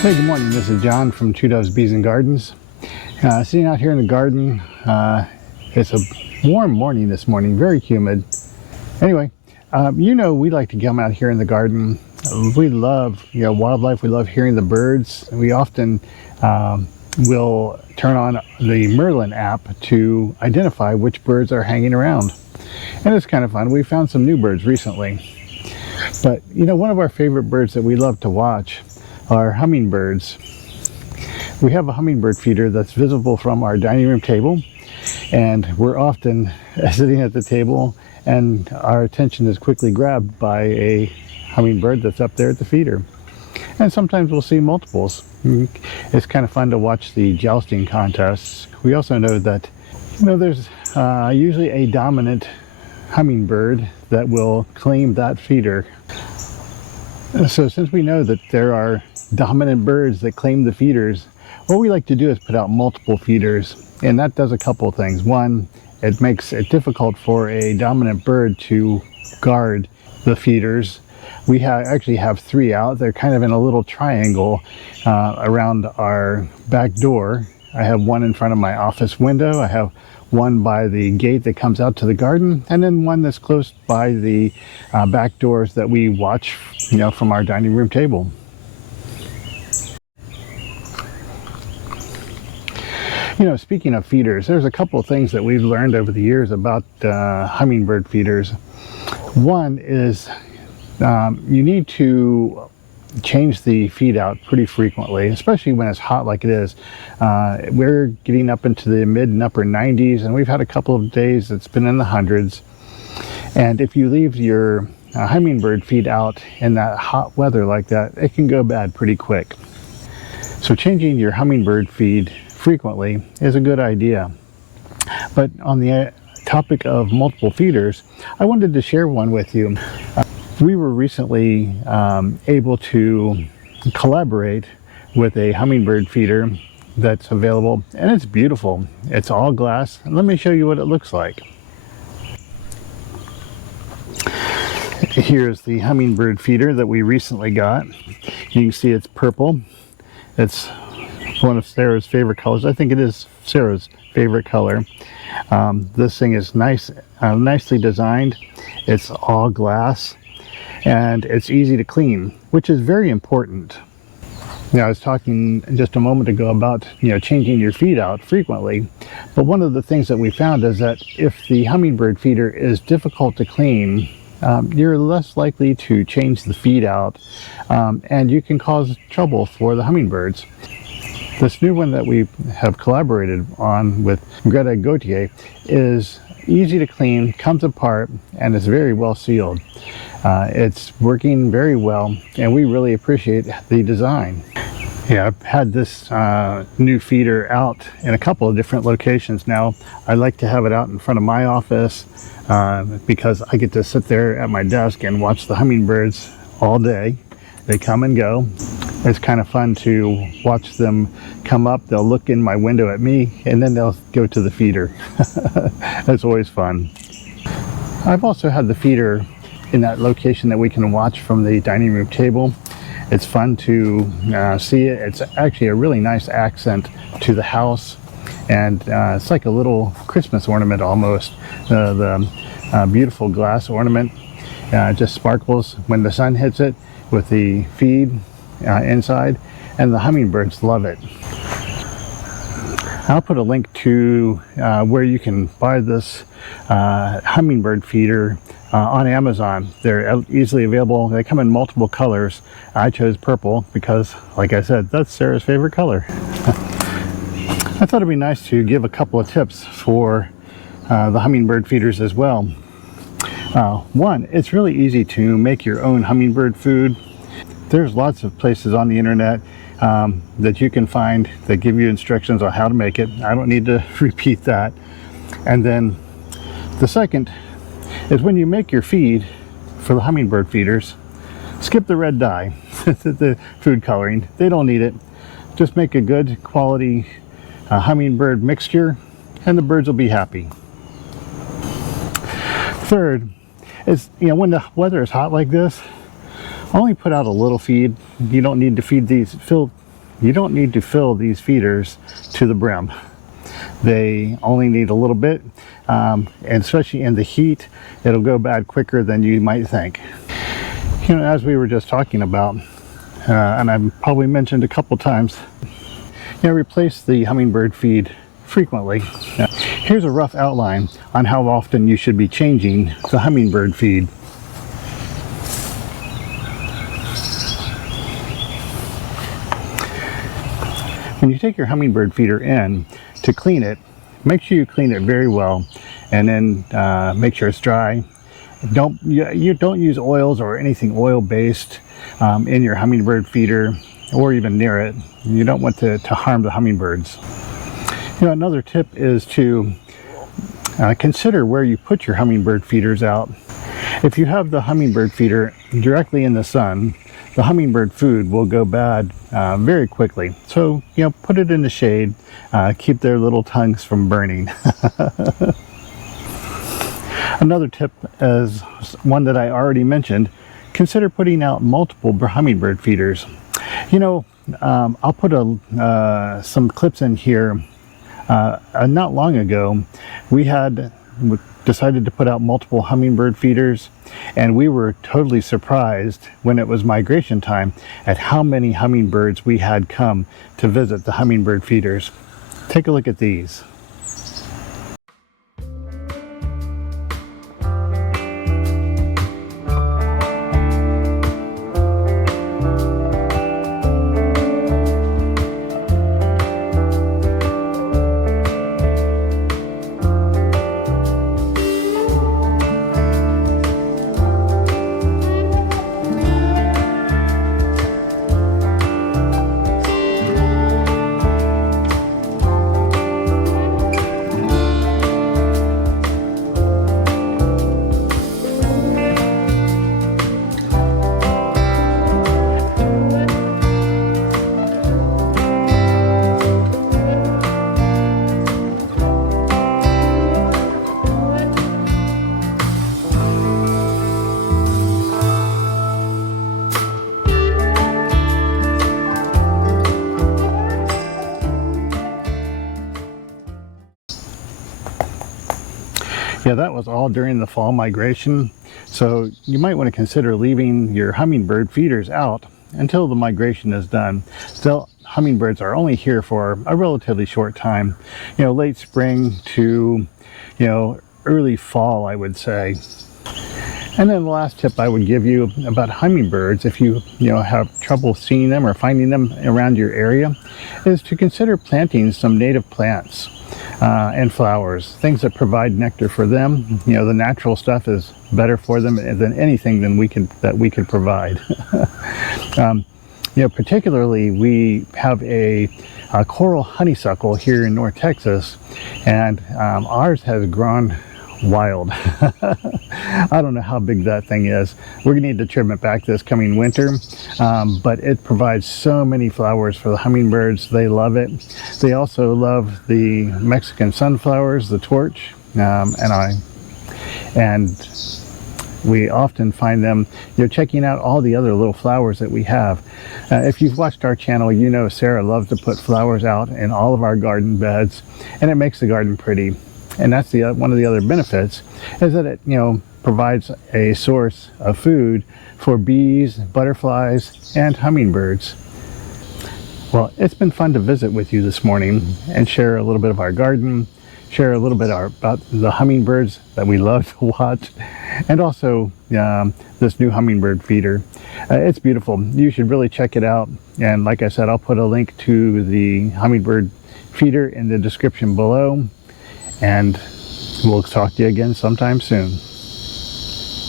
Hey, good morning. This is John from Two Doves Bees and Gardens. Sitting out here in the garden. It's a warm morning this morning, very humid. Anyway, we like to come out here in the garden. We love, wildlife. We love hearing the birds. We often will turn on the Merlin app to identify which birds are hanging around. And it's kind of fun. We found some new birds recently. But, one of our favorite birds that we love to watch are hummingbirds. We have a hummingbird feeder that's visible from our dining room table, and we're often sitting at the table and our attention is quickly grabbed by a hummingbird that's up there at the feeder. And sometimes we'll see multiples. It's kind of fun to watch the jousting contests. We also know that there's usually a dominant hummingbird that will claim that feeder. So since we know that there are dominant birds that claim the feeders, what we like to do is put out multiple feeders, and that does a couple of things. One, it makes it difficult for a dominant bird to guard the feeders. We actually have three out. They're kind of in a little triangle around our back door. I have one in front of my office window. I have one by the gate that comes out to the garden, and then one that's close by the back doors that we watch, from our dining room table. Speaking of feeders, there's a couple of things that we've learned over the years about hummingbird feeders. One is you need to change the feed out pretty frequently, especially when it's hot like it is. We're getting up into the mid and upper 90s, and we've had a couple of days that's been in the hundreds. And if you leave your hummingbird feed out in that hot weather like that, it can go bad pretty quick. So changing your hummingbird feed frequently is a good idea. But on the topic of multiple feeders, I wanted to share one with you. We were recently able to collaborate with a hummingbird feeder that's available, and it's beautiful. It's all glass. Let me show you what it looks like. Here's the hummingbird feeder that we recently got. You can see it's purple. It's one of Sarah's favorite colors. I think it is Sarah's favorite color. This thing is nicely designed. It's all glass, and it's easy to clean, which is very important. I was talking just a moment ago about changing your feed out frequently, but one of the things that we found is that if the hummingbird feeder is difficult to clean, you're less likely to change the feed out, and you can cause trouble for the hummingbirds. This new one that we have collaborated on with Grete and Goyte is easy to clean, comes apart, and is very well sealed. It's working very well, and we really appreciate the design. I've had this new feeder out in a couple of different locations now. I like to have it out in front of my office because I get to sit there at my desk and watch the hummingbirds all day. They come and go. It's kind of fun to watch them come up. They'll look in my window at me, and then they'll go to the feeder. That's always fun. I've also had the feeder in that location that we can watch from the dining room table. It's fun to see it. It's actually a really nice accent to the house, and it's like a little Christmas ornament almost. The beautiful glass ornament just sparkles when the sun hits it with the feed inside, and the hummingbirds love it. I'll put a link to where you can buy this hummingbird feeder on Amazon. They're easily available. They come in multiple colors. I chose purple because, like I said, that's Sarah's favorite color. I thought it'd be nice to give a couple of tips for the hummingbird feeders as well. One, it's really easy to make your own hummingbird food. There's lots of places on the internet that you can find that give you instructions on how to make it. I don't need to repeat that. And then the second is when you make your feed for the hummingbird feeders, skip the red dye, the food coloring. They don't need it. Just make a good quality hummingbird mixture, and the birds will be happy. Third is, when the weather is hot like this, only put out a little feed. You don't need to fill you don't need to fill these feeders to the brim. They only need a little bit, and especially in the heat, it'll go bad quicker than you might think. You know, as we were just talking about, and I've probably mentioned a couple times, you know, replace the hummingbird feed frequently. Here's a rough outline on how often you should be changing the hummingbird feed. When you take your hummingbird feeder in to clean it, make sure you clean it very well, and then make sure it's dry. You don't use oils or anything oil-based in your hummingbird feeder or even near it. You don't want to harm the hummingbirds. You know, another tip is to consider where you put your hummingbird feeders out. If you have the hummingbird feeder directly in the sun, the hummingbird food will go bad very quickly. So, you know, put it in the shade, keep their little tongues from burning. Another tip is one that I already mentioned. Consider putting out multiple hummingbird feeders. You know, I'll put some clips in here. Not long ago, we had decided to put out multiple hummingbird feeders, and we were totally surprised when it was migration time at how many hummingbirds we had come to visit the hummingbird feeders. Take a look at these. Yeah, that was all during the fall migration. So you might want to consider leaving your hummingbird feeders out until the migration is done. Still, hummingbirds are only here for a relatively short time, you know, late spring to, you know, early fall, I would say. And then the last tip I would give you about hummingbirds, if you have trouble seeing them or finding them around your area, is to consider planting some native plants and flowers, things that provide nectar for them. You know, the natural stuff is better for them than anything that we could provide. You know, particularly we have a coral honeysuckle here in North Texas, and ours has grown wild. I don't know how big that thing is. We're gonna need to trim it back this coming winter, but it provides so many flowers for the hummingbirds. They love it. They also love the Mexican sunflowers, the torch, and we often find them, you know, checking out all the other little flowers that we have. If you've watched our channel, you know Sarah loves to put flowers out in all of our garden beds, and it makes the garden pretty. And that's one of the other benefits, is that it, you know, provides a source of food for bees, butterflies, and hummingbirds. Well, it's been fun to visit with you this morning and share a little bit of our garden, share a little bit about the hummingbirds that we love to watch, and also this new hummingbird feeder. It's beautiful. You should really check it out. And like I said, I'll put a link to the hummingbird feeder in the description below. And we'll talk to you again sometime soon.